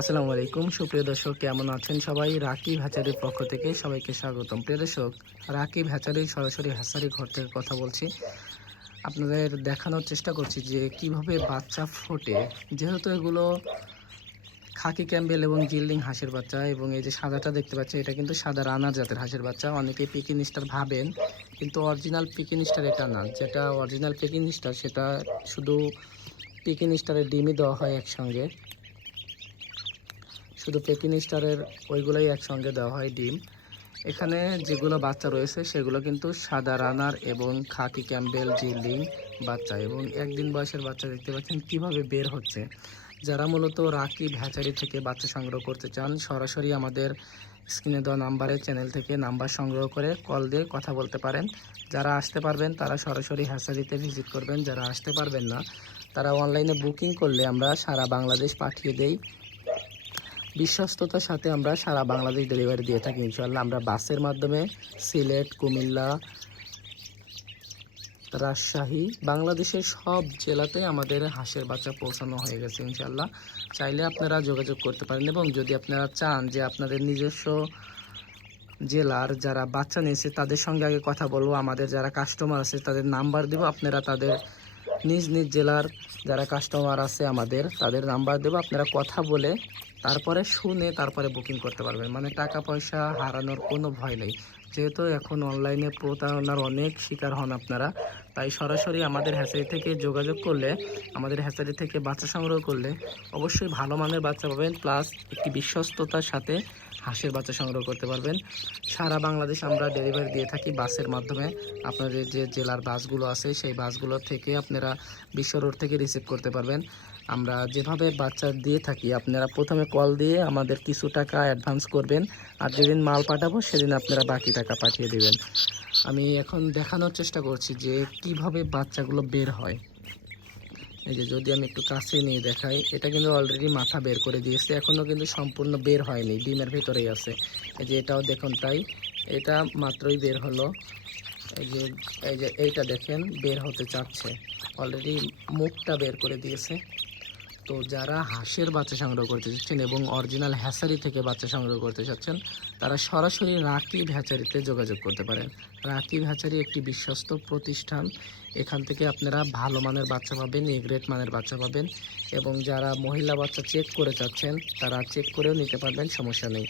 আসসালামু আলাইকুম। সুপ্রিয় দর্শক, কেমন আছেন সবাই? রাকিব হ্যাচারির পক্ষ থেকে সবাইকে স্বাগতম। প্রিয় দর্শক, রাকিব হ্যাচারির সরাসরি হ্যাচারি ঘর থেকে কথা বলছি। আপনাদের দেখানোর চেষ্টা করছি যে কীভাবে বাচ্চা ফোটে। যেহেতু এগুলো খাকি ক্যাম্বেল এবং জিল্ডিং হাঁসের বাচ্চা এবং এই যে সাদাটা দেখতে পাচ্ছেন এটা কিন্তু সাদা রানার জাতের হাঁসের বাচ্চা। অনেকে পিকিন স্টার ভাবেন, কিন্তু অরিজিনাল পিকিন স্টার এটা না। যেটা অরিজিনাল পিকিন স্টার সেটা শুধু পিকিন স্টারের ডিমই দেওয়া হয় একসঙ্গে। শুধু পেকিন স্টারের ওইগুলোই একসঙ্গে দেওয়া হয় ডিম। এখানে যেগুলো বাচ্চা রয়েছে, সেগুলো কিন্তু সাদা রানার এবং খাকি ক্যাম্বেল জিল্ডিং বাচ্চা এবং একদিন বয়সের বাচ্চা দেখতে পাচ্ছেন কীভাবে বের হচ্ছে। যারা মূলত রাকিব হ্যাচারি থেকে বাচ্চা সংগ্রহ করতে চান, সরাসরি আমাদের স্ক্রিনে দেওয়া নাম্বারের চ্যানেল থেকে নাম্বার সংগ্রহ করে কল দিয়ে কথা বলতে পারেন। যারা আসতে পারবেন, তারা সরাসরি হ্যাচারিতে ভিজিট করবেন। যারা আসতে পারবেন না, তারা অনলাইনে বুকিং করলে আমরা সারা বাংলাদেশ পাঠিয়ে দেই। বিশ্বস্ততার সাথে আমরা সারা বাংলাদেশ ডেলিভারি দিয়ে থাকি ইনশাল্লাহ আমরা বাসের মাধ্যমে সিলেট, কুমিল্লা, রাজশাহী, বাংলাদেশের সব জেলাতে আমাদের হাঁসের বাচ্চা পৌঁছানো হয়ে গেছে ইনশাল্লাহ চাইলে আপনারা যোগাযোগ করতে পারেন এবং যদি আপনারা চান যে আপনাদের নিজস্ব জেলার যারা বাচ্চা নিয়েছে, তাদের সঙ্গে আগে কথা বলব। আমাদের যারা কাস্টমার আছে, তাদের নাম্বার দেবো। আপনারা তাদের নিজ নিজ জেলার যারা কাস্টমার আছে আমাদের, তাদের নাম্বার দেবো, আপনারা কথা বলে তারপরে শুনে তারপরে বুকিং করতে পারবেন। মানে টাকা পয়সা হারানোর কোনো ভয় নেই। যেহেতু এখন অনলাইনে প্রতারণার অনেক শিকার হন আপনারা, তাই সরাসরি আমাদের হ্যাচারি থেকে যোগাযোগ করলে, আমাদের হ্যাচারি থেকে বাচ্চা সংগ্রহ করলে অবশ্যই ভালো মানের বাচ্চা পাবেন প্লাস একটি বিশ্বস্ততার সাথে হাঁসের বাচ্চা সংগ্রহ করতে পারবেন। সারা বাংলাদেশ আমরা ডেলিভারি দিয়ে থাকি বাসের মাধ্যমে। আপনাদের যে জেলার বাসগুলো আছে, সেই বাসগুলো থেকে আপনারা বিশ্ব রোড থেকে রিসিভ করতে পারবেন। আমরা যেভাবে বাচ্চা দিয়ে থাকি, আপনারা প্রথমে কল দিয়ে আমাদের কিছু টাকা অ্যাডভান্স করবেন আর যেদিন মাল পাঠাবো, সেদিন আপনারা বাকি টাকা পাঠিয়ে দেবেন। আমি এখন দেখানোর চেষ্টা করছি যে কীভাবে বাচ্চাগুলো বের হয়। এই যে যদি আমি একটু কাছে নিয়ে দেখাই, এটা কিন্তু অলরেডি মাথা বের করে দিয়েছে এখনও কিন্তু সম্পূর্ণ বের হয়নি, ডিমের ভেতরেই আছে। এই যে এটাও দেখুন তাই, এটা মাত্রই বের হলো। এই যে এই যে এইটা দেখেন, বের হতে চাচ্ছে। অলরেডি মুখটা বের করে দিয়েছে। তো যারা হাঁসের বাচ্চা সংগ্রহ করতে চাচ্ছেন এবং অরিজিনাল হ্যাচারি থেকে বাচ্চা সংগ্রহ করতে চাচ্ছেন, তারা সরাসরি রাকিব হ্যাচারিতে যোগাযোগ করতে পারেন। রাকিব হ্যাচারি একটি বিশ্বস্ত প্রতিষ্ঠান। এখান থেকে আপনারা ভালো মানের বাচ্চা পাবেন এ মানের বাচ্চা পাবেন এবং যারা মহিলা বাচ্চা চেক করে চাচ্ছেন, তারা চেক করেও নিতে পারবেন, সমস্যা নেই।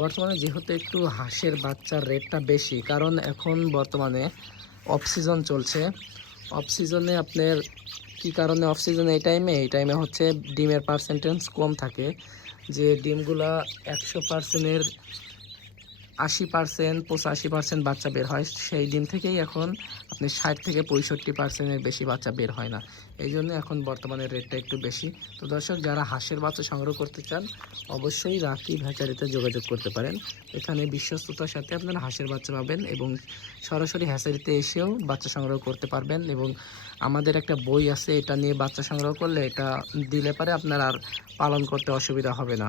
বর্তমানে যেহেতু একটু হাঁসের বাচ্চার রেটটা বেশি, কারণ এখন বর্তমানে অফ সিজন চলছে অফ সিজনে আপনার কি কারণে অফ সিজনে এই টাইমে এই টাইমে হচ্ছে ডিমের পার্সেন্টেজ কম থাকে। যে ডিমগুলা একশো পার্সেন্টের আশি পার্সেন্ট, পঁচাশি পার্সেন্ট বাচ্চা বের হয়। সেই ডিম থেকেই এখন আপনি ষাট থেকে পঁয়ষট্টি পার্সেন্টের বেশি বাচ্চা বের হয় না। এই জন্য এখন বর্তমানে রেটটা একটু বেশি। তো দর্শক, যারা হাঁসের বাচ্চা সংগ্রহ করতে চান, অবশ্যই রাকি ভ্যাচারিতে যোগাযোগ করতে পারেন। এখানে বিশ্বস্ততার সাথে আপনারা হাঁসের বাচ্চা পাবেন এবং সরাসরি হ্যাচারিতে এসেও বাচ্চা সংগ্রহ করতে পারবেন এবং আমাদের একটা বই আছে, এটা নিয়ে বাচ্চা সংগ্রহ করলে এটা দিলে পারে আপনার আর পালন করতে অসুবিধা হবে না।